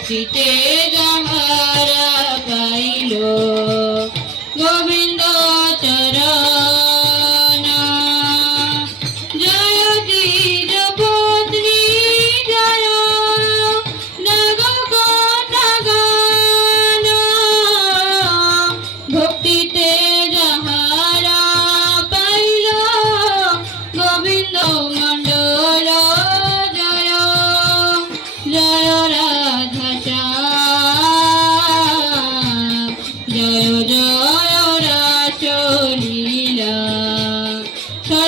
നോക്കിട്ടേക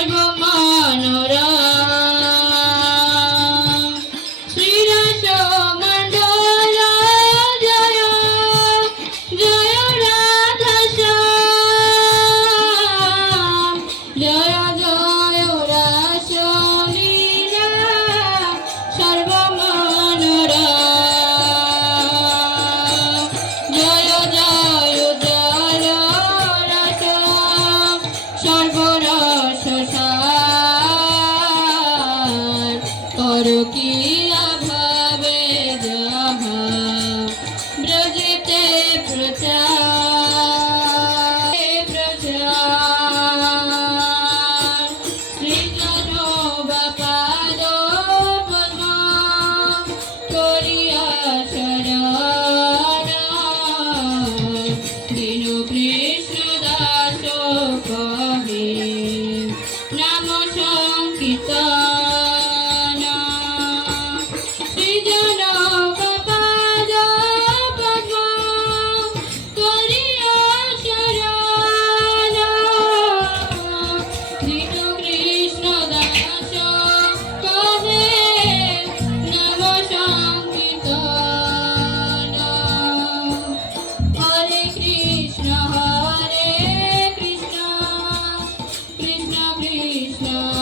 알고 দিন কৃষ্ণ দাস কহে নাম Krishna.